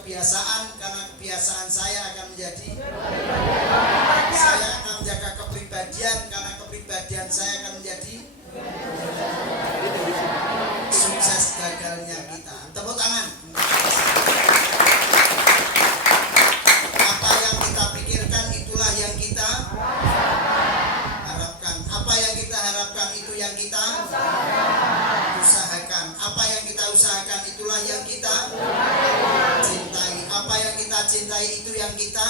kebiasaan, karena kebiasaan saya akan menjadi saya akan menjaga kepribadian, karena kepribadian saya akan menjadi sukses gagalnya kita. Tepuk tangan. Apa yang kita pikirkan itulah yang kita harapkan. Apa yang kita harapkan itu yang kita usahakan. Apa yang kita usahakan itulah yang kita cintai. Apa yang kita cintai itu yang kita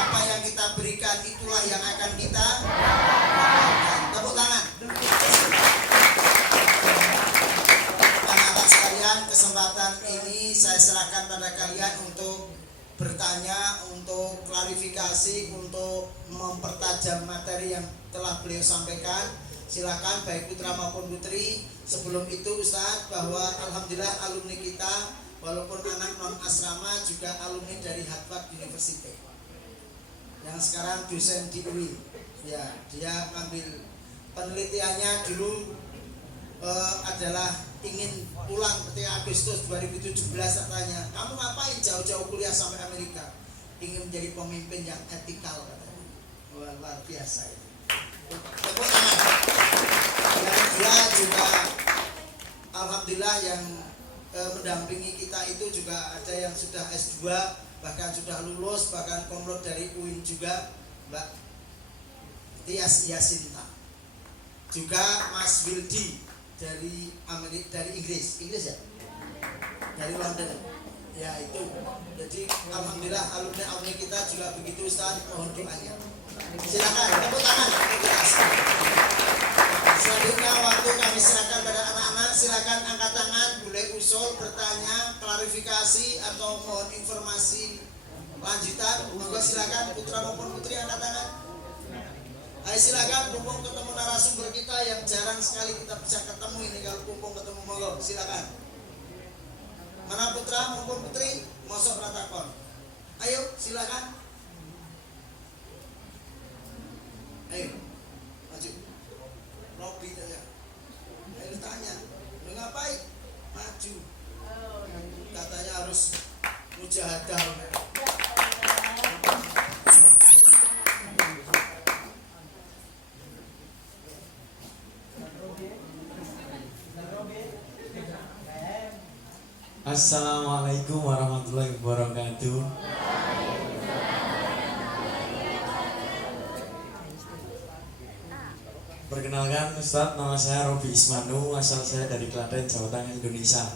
apa yang kita berikan itulah yang akan kita dapatkan. Tepuk tangan. Anak-anak sekalian, kesempatan ini saya serahkan pada kalian untuk bertanya, untuk klarifikasi, untuk mempertajam materi yang telah beliau sampaikan. Silakan baik putra maupun putri. Sebelum itu Ustadz, bahwa alhamdulillah alumni kita walaupun anak non asrama juga alumni dari Harvard University yang sekarang dosen di UI. Ya, dia ambil penelitiannya dulu adalah ingin pulang ketika Agustus 2017 katanya. Kamu ngapain jauh-jauh kuliah sampai Amerika? Ingin menjadi pemimpin yang etikal katanya. Luar biasa itu. Tepuk tangan. Yang kedua juga alhamdulillah yang mendampingi kita itu juga ada yang sudah S2, bahkan sudah lulus, bahkan komlot dari UIN juga, Mbak Tias Yasinta. Juga Mas Wildi dari dari Inggris ya? Dari London. Ya itu. Jadi alhamdulillah alumni kita juga begitu Ustaz, mohon doanya. Silakan tepuk tangan. Selanjutnya waktu kami serahkan pada anak-anak, silakan angkat tangan, boleh usul, bertanya, klarifikasi atau mohon informasi lanjutan. Monggo silakan putra maupun putri angkat tangan. Ayo silakan, mumpung ketemu narasumber kita yang jarang sekali kita bisa ketemu ini, kalau mumpung ketemu monggo silakan. Mana putra maupun putri, mosok pratakon. Ayo silakan. Ayo, maju. Robi saja. Ayo tanya, lu ngapain? Maju. Katanya harus mujahadah. Assalamualaikum warahmatullahi wabarakatuh. Perkenalkan Ustadz, nama saya Robi Ismanu, asal saya dari Klaten, Jawa Tengah, Indonesia.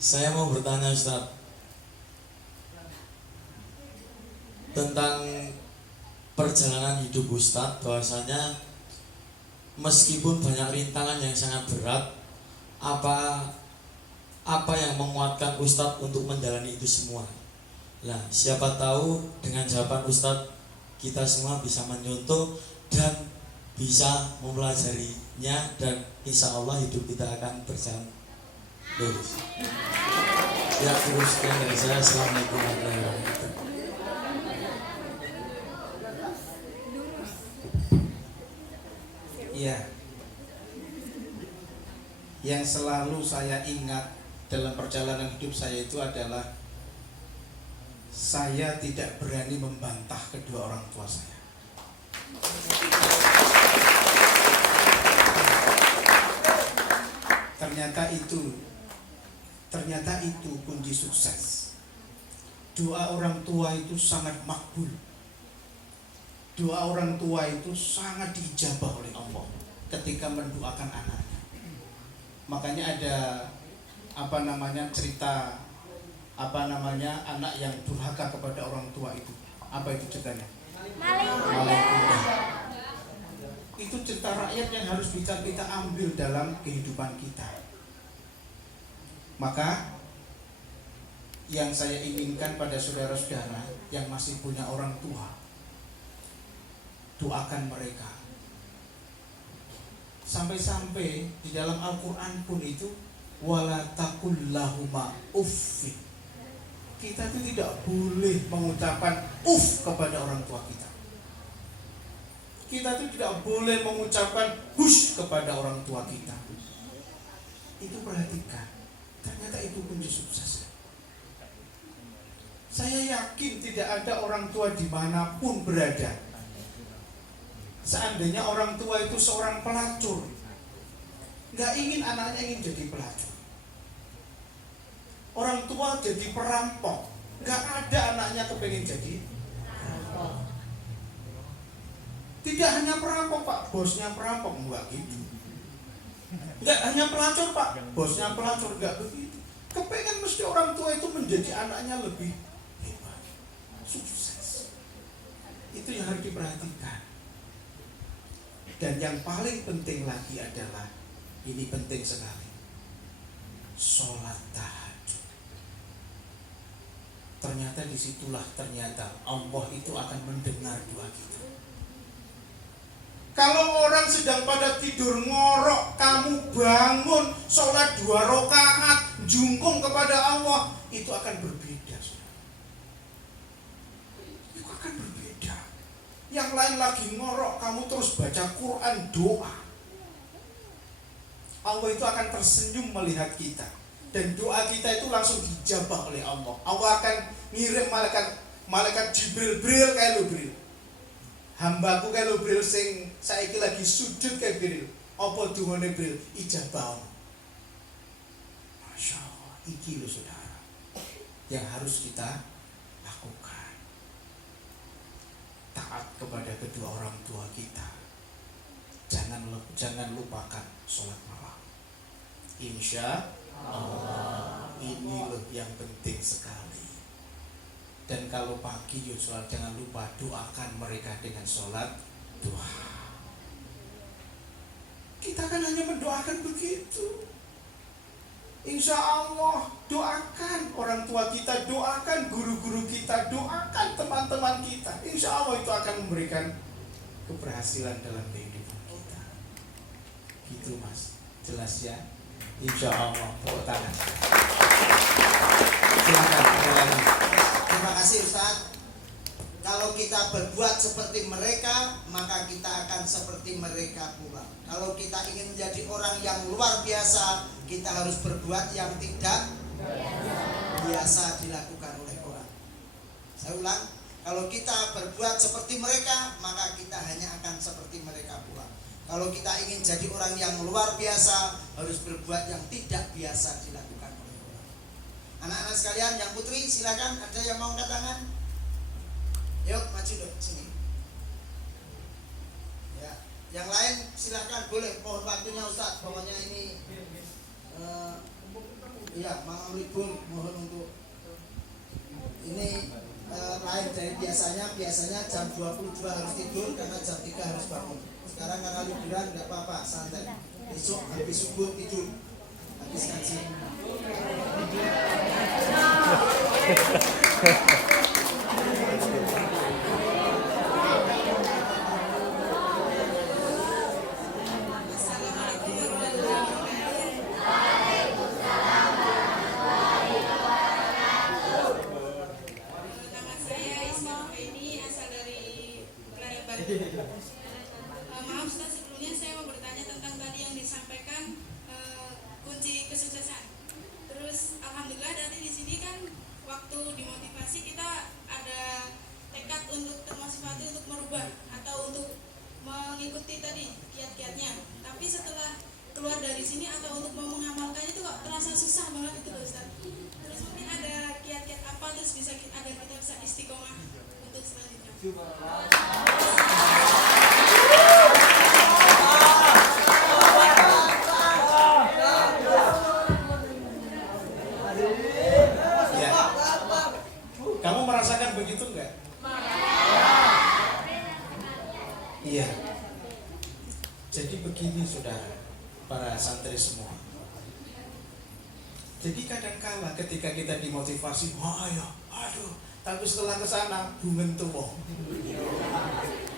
Saya mau bertanya Ustadz tentang perjalanan hidup Ustadz, bahwasanya meskipun banyak rintangan yang sangat berat, apa yang menguatkan Ustadz untuk menjalani itu semua? Nah, siapa tahu dengan jawaban Ustadz kita semua bisa menyontoh dan bisa mempelajarinya, dan insya Allah hidup kita akan berjalan lurus. Ya, sekian dari saya. Assalamualaikum warahmatullahi wabarakatuh. Ya, yang selalu saya ingat dalam perjalanan hidup saya itu adalah saya tidak berani membantah kedua orang tua saya. Ternyata itu kunci sukses. Doa orang tua itu sangat makbul. Doa orang tua itu sangat diijabah oleh Allah ketika mendoakan anaknya. Makanya ada cerita anak yang durhaka kepada orang tua itu. Apa itu ceritanya? Maling kuda. Itu cerita rakyat yang harus bisa kita ambil dalam kehidupan kita. Maka yang saya inginkan pada saudara-saudara yang masih punya orang tua, doakan mereka. Sampai-sampai di dalam Al-Quran pun itu wala taqul lahuma uffin. Kita itu tidak boleh mengucapkan kepada orang tua kita. Kita itu tidak boleh mengucapkan hush kepada orang tua kita. Itu perhatikan, ternyata itu kunci sukses. Saya yakin tidak ada orang tua dimanapun berada, seandainya orang tua itu seorang pelacur, nggak ingin anaknya ingin jadi pelacur. Orang tua jadi perampok, nggak ada anaknya kepengen jadi perampok. Tidak hanya perampok Pak, bosnya perampok, enggak gitu. Nggak hanya pelacur Pak, bosnya pelacur, enggak begitu. Kepengen mesti orang tua itu menjadi anaknya lebih hebat, sukses. Itu yang harus diperhatikan. Dan yang paling penting lagi adalah, ini penting sekali, sholat tahajud. Ternyata disitulah Allah itu akan mendengar doa kita. Kalau orang sedang pada tidur ngorok, kamu bangun sholat 2 rakaat, jungkung kepada Allah, itu akan berbeda. Itu akan berbeda. Yang lain lagi ngorok, kamu terus baca Quran, doa, Allah itu akan tersenyum melihat kita. Dan doa kita itu langsung dijabah oleh Allah. Allah akan ngirim malaikat Jibril kayak lu Jibril. Hambaku kayak lu Jibril sing saiki lagi sujud kayak Jibril. Apa dungane Jibril ijabah. Masya Allah, iki lo saudara yang harus kita lakukan. Taat kepada kedua orang tua kita. Jangan lupakan sholat malam. Insya Allah, ini loh yang penting sekali. Dan kalau pagi yuk sholat, jangan lupa doakan mereka dengan sholat duha. Kita kan hanya mendoakan begitu. Insya Allah, doakan orang tua kita, doakan guru-guru kita, doakan teman-teman kita. Insya Allah itu akan memberikan keberhasilan dalam kehidupan kita. Gitu Mas, jelas ya? Insya Allah, tepuk tangan. Silakan, Terima kasih Ustaz. Kalau kita berbuat seperti mereka, maka kita akan seperti mereka pula. Kalau kita ingin menjadi orang yang luar biasa, kita harus berbuat yang tidak biasa dilakukan oleh orang. Saya ulang, kalau kita berbuat seperti mereka, maka kita hanya akan seperti mereka pula. Kalau kita ingin jadi orang yang luar biasa, harus berbuat yang tidak biasa dilakukan oleh orang. Anak-anak sekalian, yang putri silakan, ada yang mau angkat tangan? Yuk maju dong sini. Ya, yang lain silakan boleh. Mohon waktunya Ustaz. Pokoknya ini ya malam libur, mohon untuk ini lain dari biasanya. Biasanya jam 22 harus tidur karena jam 3 harus bangun. Sekarang karena liburan nggak apa-apa, santai. Besok habis subuh tidur, habis ngaji. Maaf Ustaz, sebelumnya saya mau bertanya tentang tadi yang disampaikan kunci kesuksesan. Terus alhamdulillah dari di sini kan waktu dimotivasi kita ada tekad untuk termotivasi untuk merubah atau untuk mengikuti tadi kiat-kiatnya. Tapi setelah keluar dari sini atau untuk mau mengamalkannya itu kok terasa susah banget itu loh Ustaz. Terus mungkin ada kiat-kiat apa terus bisa agar kita bisa istiqomah untuk selanjutnya. Kamu merasakan begitu enggak? Iya. Jadi begini saudara, para santri semua. Jadi kadang-kala ketika kita dimotivasi, aduh, tapi setelah kesana bungen tuwa.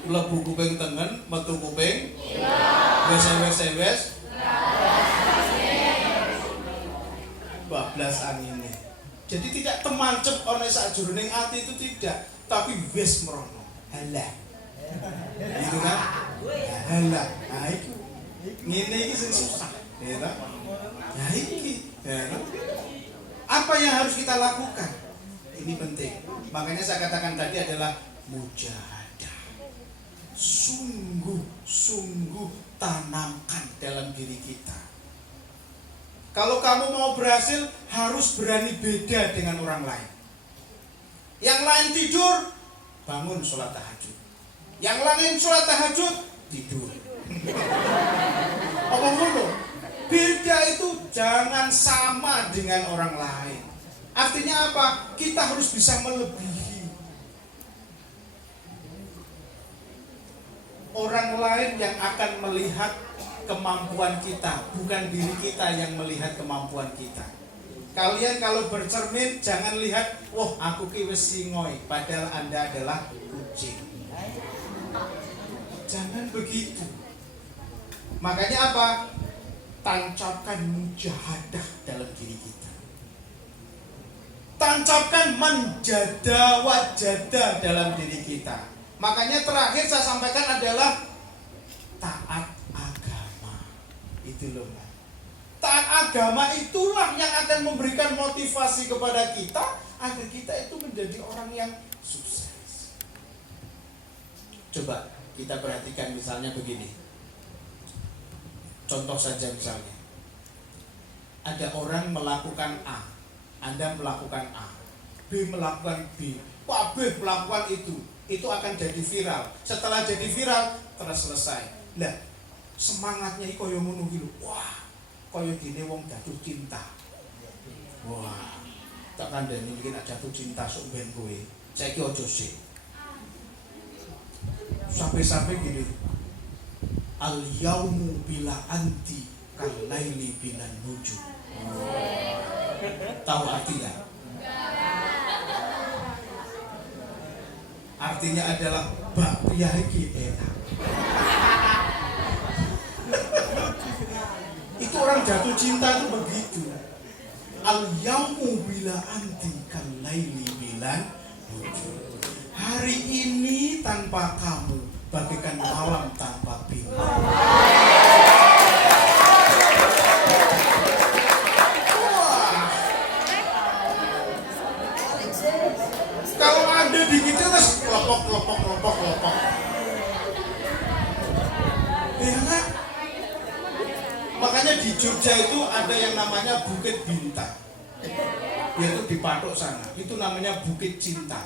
Mlebu kuping tengen, metu kuping wes. Bablas anine. Jadi tidak temancep oleh sakjroning ati itu tidak, tapi wis merono. Halah. Gitu kan? Halah. Nah itu. Ngene iki sing susah, ya ta? Nah Apa yang harus kita lakukan? Ini penting. Makanya saya katakan tadi adalah mujahadah. Sungguh-sungguh tanamkan dalam diri kita. Kalau kamu mau berhasil, harus berani beda dengan orang lain. Yang lain tidur, bangun sholat tahajud. Yang lain sholat tahajud, tidur. Apa ngono? Beda itu jangan sama dengan orang lain. Artinya apa? Kita harus bisa melebihi orang lain yang akan melihat kemampuan kita, bukan diri kita yang melihat kemampuan kita. Kalian kalau bercermin jangan lihat, wah aku ki wis singoy, padahal Anda adalah kucing. Jangan begitu. Makanya apa? Tancapkan mujahadah dalam diri kita. Tancapkan manjada wajada dalam diri kita. Makanya terakhir saya sampaikan adalah taat agama. Itu loh. Taat agama itulah yang akan memberikan motivasi kepada kita agar kita itu menjadi orang yang sukses. Coba kita perhatikan misalnya begini. Contoh saja misalnya, ada orang melakukan A, Anda melakukan A, B melakukan B, Pak B melakukan itu akan jadi viral. Setelah jadi viral, terus selesai. Nah, semangatnya iki koyo ngono iki lho. Wah, koyo dene wong jatuh cinta. Wah, tak kandhani iki nek jatuh cinta sok ben kowe. Saiki aja sih. Sampai-sampai gini. Al yaumu bila anti kal laili bilan nujum. Tahu artinya? Artinya adalah bakpia iki enak. Itu orang jatuh cinta itu begitu. Al yaumu bila anti kal laili bilan nujum. Hari ini tanpa kamu bagaikan malam tanpa bintang. Kalau ada di kita terus kelopok. Ya kan? Makanya di Jogja itu ada yang namanya Bukit Bintang. Yaitu di Patok sana. Itu namanya Bukit Cinta.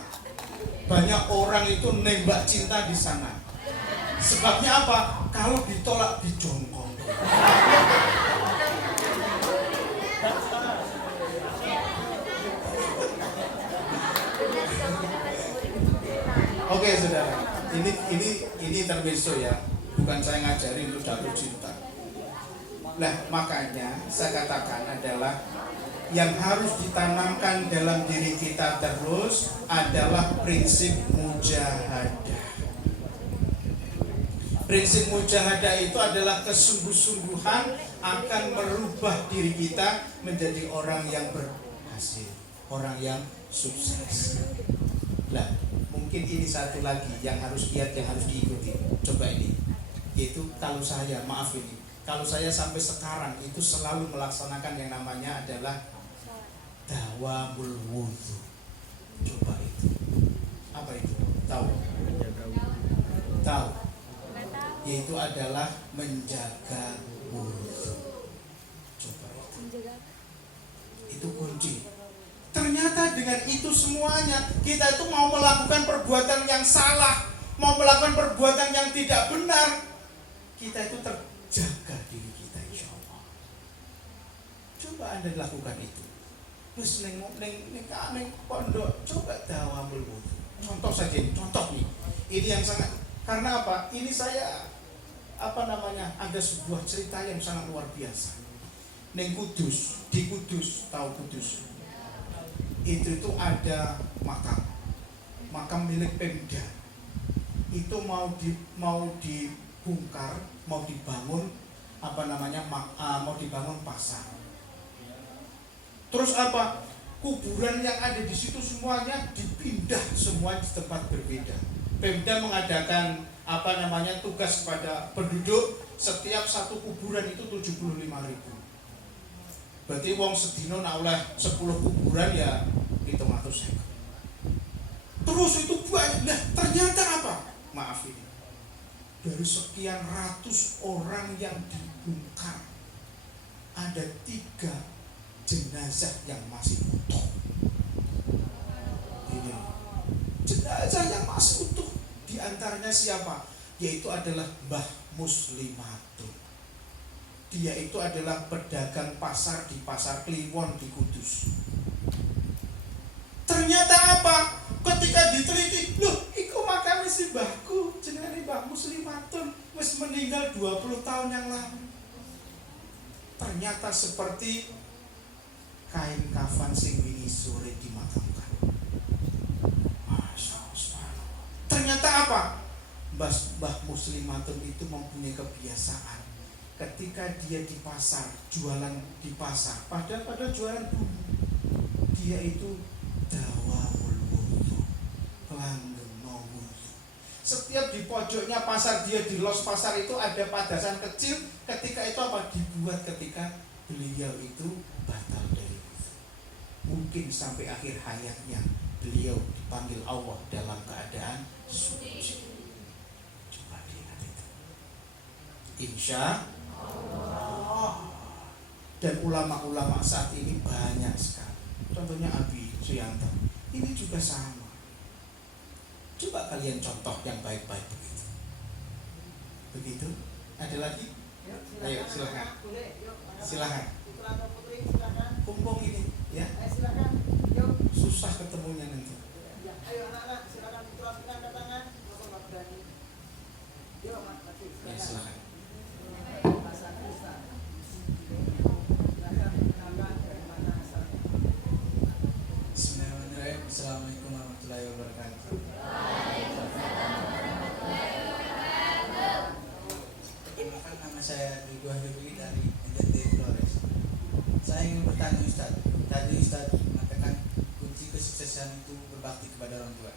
Banyak orang itu nembak cinta di sana. Sebabnya apa? Kalau ditolak dijongkong. Oke, saudara. Ini terbiasa ya. Bukan saya ngajarin untuk jatuh cinta. Nah, makanya saya katakan adalah yang harus ditanamkan dalam diri kita terus adalah prinsip mujahadah. Prinsip mujahadah itu adalah kesungguh-sungguhan akan merubah diri kita menjadi orang yang berhasil, orang yang sukses. Nah, mungkin ini satu lagi yang harus diikuti. Coba ini, yaitu kalau saya, maaf ini, kalau saya sampai sekarang itu selalu melaksanakan yang namanya adalah dawamul wudhu. Coba itu, apa itu? Tahu? Yaitu adalah menjaga wudhu. Coba itu kunci. Ternyata dengan itu semuanya kita itu mau melakukan perbuatan yang salah, mau melakukan perbuatan yang tidak benar, kita itu terjaga diri kita, insya Allah. Coba Anda lakukan itu. Terus neng pondok, coba dawamul wudhu. Contoh saja ini, contoh nih. Ini yang sangat, karena apa? Ini saya ada sebuah cerita yang sangat luar biasa. Neng Kudus, di Kudus, tahu Kudus? Itu ada makam milik Pemda. Itu mau dibongkar, mau dibangun mau dibangun pasar. Terus apa? Kuburan yang ada di situ semuanya dipindah semua di tempat berbeda. Pemda mengadakan tugas kepada penduduk, setiap satu kuburan itu 75.000. Berarti wong sedina nak oleh 10 kuburan ya 750. Terus itu banyak. Nah, ternyata apa? Maaf ini. Dari sekian ratus orang yang dibongkar, ada 3 jenazah yang masih utuh. Ini jenazah yang masih utuh. Di antaranya siapa? Yaitu adalah Mbah Muslimatun. Dia itu adalah pedagang pasar di Pasar Kliwon di Kudus. Ternyata apa? Ketika diteliti, loh, iku makame si mbahku, jenenge Mbah Muslimatun, wis meninggal 20 tahun yang lalu. Ternyata seperti kain kafan sing wingi sore dimakamkan. Masya Allah. Ternyata apa? Mbah Muslimatun itu mempunyai kebiasaan ketika dia di pasar, jualan di pasar, pada jualan bumbu, dia itu dawamul wudu, langgeng mau wudu. Setiap di pojoknya pasar, dia di los pasar itu ada padasan kecil. Ketika itu apa? Dibuat ketika beliau itu batal dari wudu. Mungkin sampai akhir hayatnya beliau dipanggil Allah dalam keadaan suci. Coba lihat itu. Insya Allah. Dan ulama-ulama saat ini banyak sekali. Contohnya Abi Suyanto. Ini juga sama. Coba kalian contoh yang baik-baik begitu. Begitu? Ada lagi? Ayo silakan. Silakan. Kumpul ini, ya. Susah ketemunya nanti. Ayo anak-anak, silakan putra putri angkat tangan. Ya, silakan. Bismillahirrahmanirrahim. Assalamualaikum warahmatullahi wabarakatuh. Perkenalkan, nama saya Ridwan Jubli dari NTT Flores. Saya ingin bertanya Ustaz. Tadi Ustaz mengatakan kunci kesuksesan itu berbakti kepada orang tua.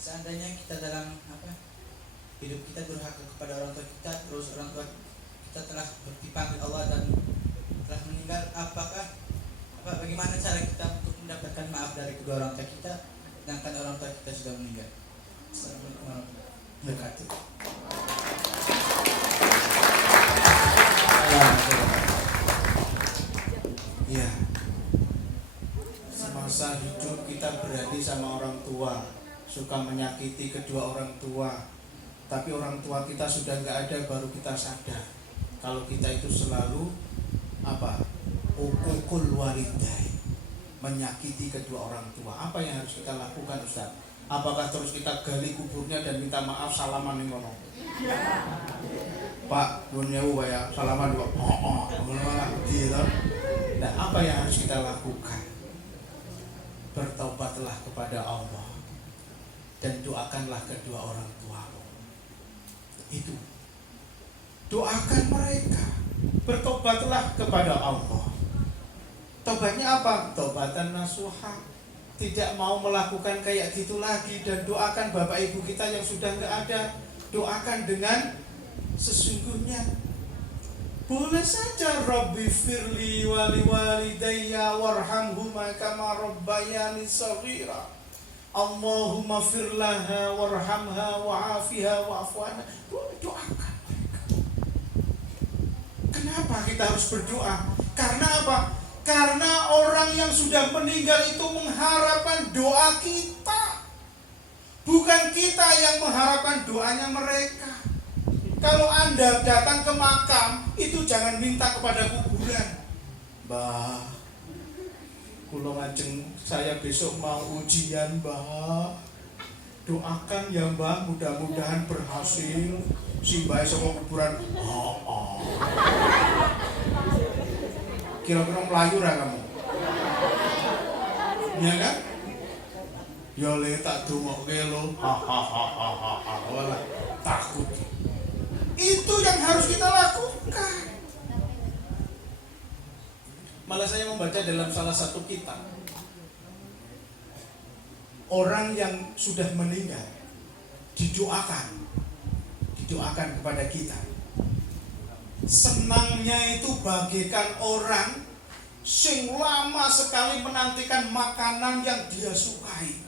Seandainya kita dalam hidup kita durhaka kepada orang tua kita, terus orang tua kita telah dipanggil Allah dan telah meninggal, bagaimana cara kita untuk mendapatkan maaf dari kedua orang tua kita, sedangkan orang tua kita sudah meninggal? Assalamualaikum warahmatullahi wabarakatuh. Ya. Semasa hidup kita berani sama orang tua, suka menyakiti kedua orang tua. Tapi orang tua kita sudah nggak ada, baru kita sadar kalau kita itu selalu uququl walidain, menyakiti kedua orang tua. Apa yang harus kita lakukan, Ustaz? Apakah terus kita gali kuburnya dan minta maaf, salaman ning ngono? Pak, nuwun sewu ya, salaman kok. Ngono gitu. Nah, apa yang harus kita lakukan? Bertobatlah kepada Allah dan doakanlah kedua orang tuamu. Itu. Doakan mereka. Bertobatlah kepada Allah. Tobatnya apa? Tobatan nasuha. Tidak mau melakukan kayak gitu lagi. Dan doakan bapak ibu kita yang sudah nggak ada. Doakan dengan sesungguhnya. Boleh saja Rabbi firli wali walidayya warhamhuma kama rabbayani shaghira. Allahumma firlaha warhamha wa'afiha wa'fu anha. Doakan mereka. Kenapa kita harus berdoa? Karena apa? Karena orang yang sudah meninggal itu mengharapkan doa kita, bukan kita yang mengharapkan doanya mereka. Kalau Anda datang ke makam, itu jangan minta kepada kuburan. Mbah, kula ngajeng saya besok mau ujian, Mbah. Doakan ya, Mbah, mudah-mudahan berhasil. Si Mbah sama kuburan. Kira-kira melayu ra kamu? Iya kan? Ya le tak dongokke lo. Wala takut. Itu yang harus kita lakukan. Malah saya membaca dalam salah satu kitab, orang yang sudah meninggal didoakan kepada kita. Senangnya itu bagaikan orang sing lama sekali menantikan makanan yang dia sukai.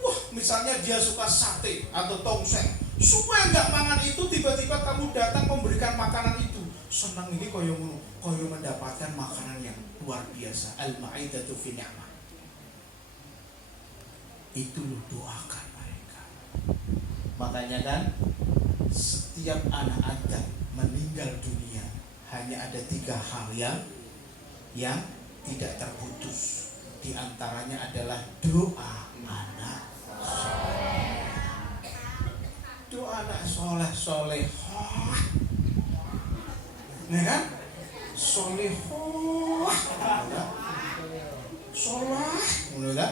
Wah, misalnya dia suka sate atau tongseng, supaya nggak mangan itu, tiba-tiba kamu datang memberikan makanan itu. Senang ini koyo mendapatkan makanan yang luar biasa. Al-ma'idatu fi ni'mah. Itu lu doakan mereka. Makanya kan setiap anak Adam meninggal dunia hanya ada 3 hal yang tidak terputus. Di antaranya adalah doa anak soleh. Doa anak solehah. Nih kan? Solehah. Soleh.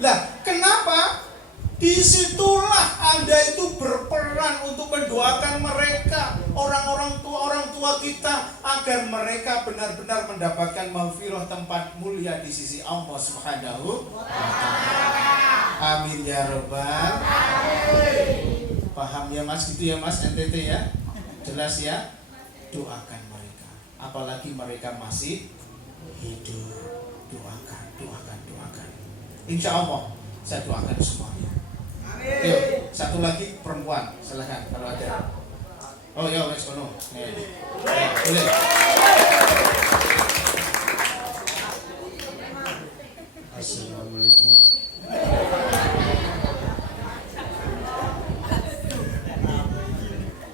Lah, kenapa? Disitulah Anda itu berperan untuk mendoakan mereka, orang tua kita, agar mereka benar-benar mendapatkan maghfirah, tempat mulia di sisi Allah Subhanahu wa Ta'ala. Amin ya rabbal alamin. Paham ya Mas, gitu ya Mas, NTT ya? Jelas ya? Doakan mereka, apalagi mereka masih hidup. Doakan. Insya Allah saya doakan semuanya. Yuk, satu lagi perempuan, silahkan kalau ada. Oh ya, wes kono. Boleh. Assalamualaikum.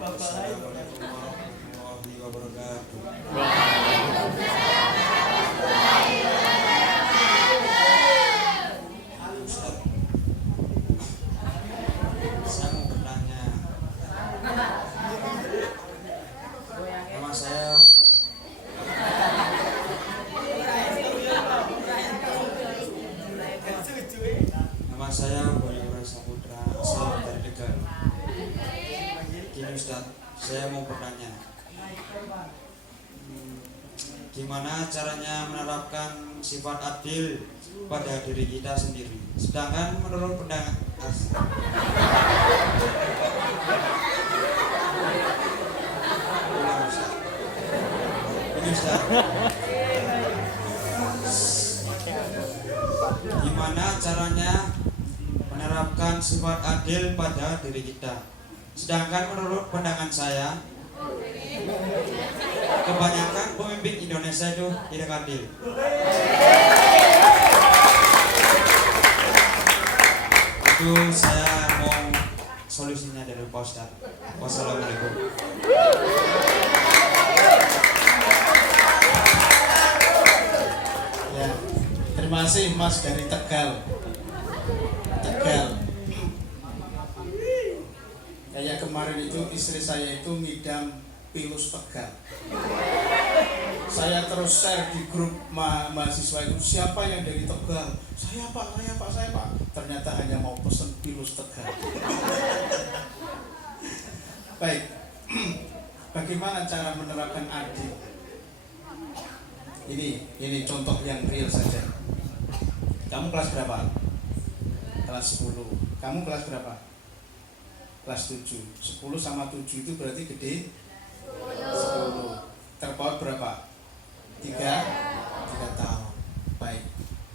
Assalamualaikum warahmatullahi wabarakatuh. Ustaz, saya mau bertanya. Nama saya Boy Saputra, asal dari Tegal. Gini Ustaz, saya mau bertanya, gimana caranya menerapkan sifat adil pada diri kita sendiri, sedangkan menurut pandangan ini Ustaz, gimana caranya menerapkan sifat adil pada diri kita, sedangkan menurut pandangan saya kebanyakan pemimpin Indonesia itu tidak adil. Itu saya mau solusinya dari Pak Ustaz. Wassalamualaikum. Ya, terima kasih Mas dari Tegal. Kayak kemarin itu istri saya itu ngidam pilus Tegal. Saya terus share di grup mahasiswa itu, siapa yang dari Tegal? Saya pak. Ternyata hanya mau pesen pilus Tegal. Baik, bagaimana cara menerapkan adil? Ini contoh yang real saja. Kamu kelas berapa? Kelas 10. Kamu kelas berapa? Kelas 7. 10 sama 7 itu berarti gede? 10. Terpaut berapa? 3 tahun. Baik.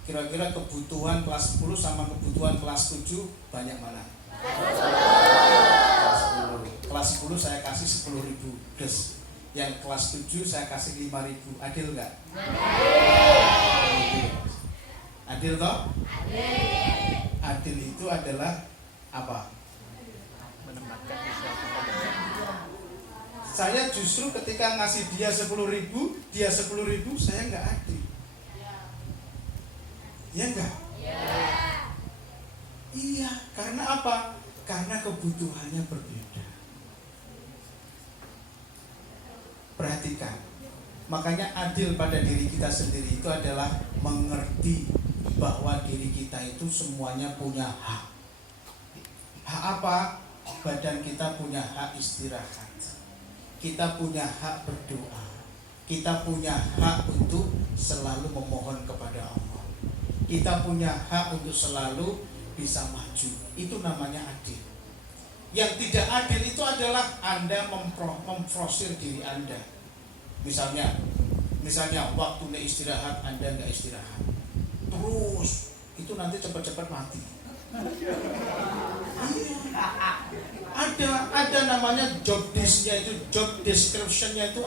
Kira-kira kebutuhan kelas 10 sama kebutuhan kelas 7 banyak mana? Kelas 10. Kelas 10 saya kasih 10.000 des. Yang kelas 7 saya kasih 5.000. Adil enggak? Adil toh? Adil itu adalah apa? Saya justru ketika ngasih dia 10.000, dia 10.000, saya nggak adil. Ya enggak? Iya, karena apa? Karena kebutuhannya berbeda. Perhatikan. Makanya adil pada diri kita sendiri itu adalah mengerti bahwa diri kita itu semuanya punya hak. Hak apa? Badan kita punya hak istirahat. Kita punya hak berdoa. Kita punya hak untuk selalu memohon kepada Allah. Kita punya hak untuk selalu bisa maju. Itu namanya adil. Yang tidak adil itu adalah Anda memprosir diri Anda. Misalnya, Misalnya waktunya istirahat, Anda nggak istirahat, terus itu nanti cepat-cepat mati. Ada namanya job desk-nya itu, job description-nya itu